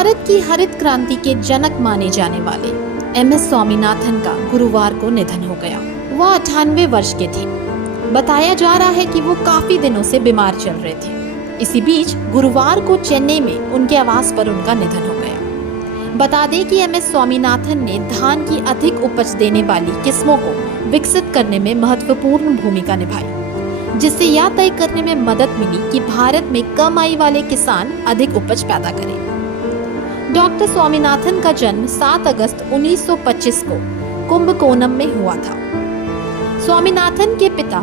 भारत की हरित क्रांति के जनक माने जाने वाले MS स्वामीनाथन का गुरुवार को निधन हो गया। वह 98 वर्ष के थे। बताया जा रहा है कि वो काफी दिनों से बीमार चल रहे थे। इसी बीच गुरुवार को चेन्नई में उनके आवास पर उनका निधन हो गया। बता दें कि MS स्वामीनाथन ने धान की अधिक उपज देने वाली किस्मों को विकसित करने में महत्वपूर्ण भूमिका निभाई, जिससे यह तय करने में मदद मिली कि भारत में कम आय वाले किसान अधिक उपज पैदा करें। डॉक्टर स्वामीनाथन का जन्म 7 अगस्त 1925 को कुंभकोणम में हुआ था। स्वामीनाथन के पिता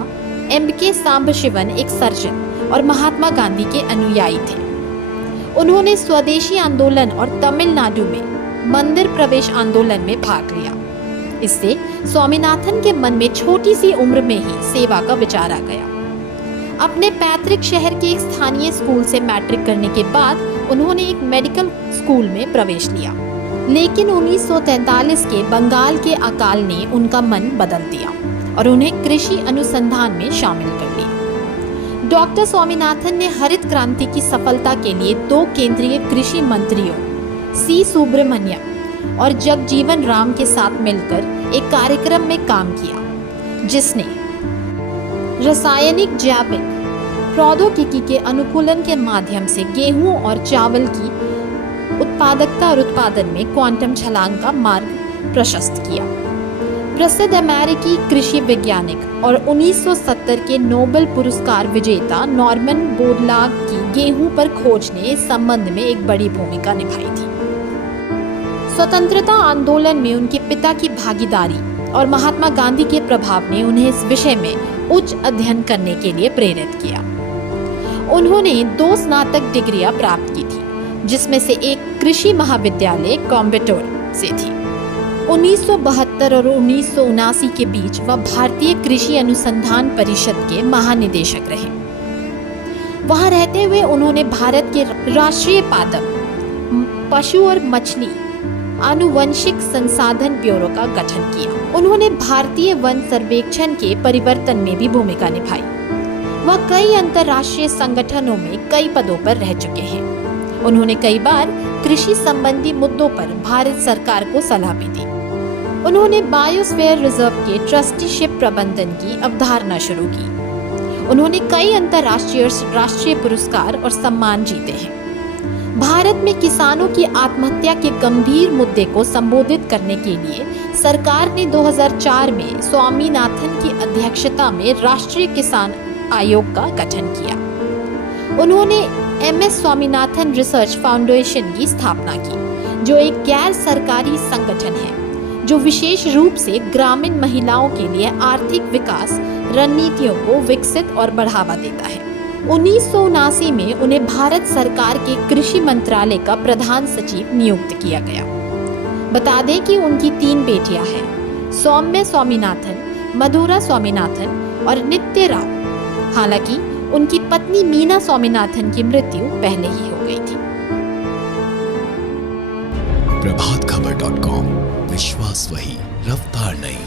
MK सांबशिवन एक सर्जन और महात्मा गांधी के अनुयायी थे। उन्होंने स्वदेशी आंदोलन और तमिलनाडु में मंदिर प्रवेश आंदोलन में भाग लिया। इससे स्वामीनाथन के मन में छोटी सी उम्र में ही सेवा का विचार आ गया। अपने पैतृक शहर के एक स्थानीय स्कूल से मैट्रिक करने के बाद उन्होंने एक मेडिकल स्कूल में प्रवेश लिया, लेकिन 1943 के बंगाल के अकाल ने उनका मन बदल दिया और उन्हें कृषि अनुसंधान में शामिल कर लिया। डॉक्टर स्वामीनाथन ने हरित क्रांति की सफलता के लिए 2 केंद्रीय कृषि मंत्रियों C सुब्रमण्यम और जगजीवन राम के साथ मिलकर एक कार्यक्रम में काम किया, जिसने रासायनिक जैविक प्रौद्योगिकी के अनुकूलन के माध्यम से गेहूं और चावल की उत्पादकता और उत्पादन में क्वांटम छलांग का मार्ग प्रशस्त किया। प्रसिद्ध अमेरिकी कृषि वैज्ञानिक और 1970 के नोबेल पुरस्कार विजेता नॉर्मन बोरलाग की गेहूं पर खोज ने इस संबंध में एक बड़ी भूमिका निभाई थी। स्वतंत्रता आंदोलन में उनके पिता की भागीदारी और महात्मा गांधी के प्रभाव ने उन्हें इस विषय में उच्च अध्ययन करने के लिए प्रेरित किया। उन्होंने 2 स्नातक डिग्रियां प्राप्त की थी, जिसमें से एक कृषि महाविद्यालय कोयम्बटूर से थी। 1972 और 1979 के बीच वह भारतीय कृषि अनुसंधान परिषद के महानिदेशक रहे। वहां रहते हुए उन्होंने भारत के राष्ट्रीय पादप, पशु और मछली आनुवंशिक संसाधन ब्यूरो का गठन किया। उन्होंने भारतीय वन सर्वेक्षण के परिवर्तन में भी भूमिका निभाई। वह कई अंतर्राष्ट्रीय संगठनों में कई पदों पर रह चुके हैं। उन्होंने कई बार कृषि संबंधी मुद्दों पर भारत सरकार को सलाह भी दी। उन्होंने बायोस्फीयर रिजर्व के ट्रस्टीशिप प्रबंधन की अवधारणा शुरू की। उन्होंने कई अंतर्राष्ट्रीय राष्ट्रीय पुरस्कार और सम्मान जीते हैं। भारत में किसानों की आत्महत्या के गंभीर मुद्दे को संबोधित करने के लिए सरकार ने 2004 में स्वामीनाथन की अध्यक्षता में राष्ट्रीय किसान आयोग का गठन किया। उन्होंने MS स्वामीनाथन रिसर्च फाउंडेशन की स्थापना की, जो एक गैर सरकारी संगठन है जो विशेष रूप से ग्रामीण महिलाओं के लिए आर्थिक विकास रणनीतियों को विकसित और बढ़ावा देता है। 1979 में उन्हें भारत सरकार के कृषि मंत्रालय का प्रधान सचिव नियुक्त किया गया। बता दें कि उनकी 3 बेटियां हैं, सौम्य स्वामीनाथन, मधुरा स्वामीनाथन और नित्य राव। हालांकि उनकी पत्नी मीना स्वामीनाथन की मृत्यु पहले ही हो गई थी। प्रभातखबर.com, विश्वास वही, रफ्तार नहीं।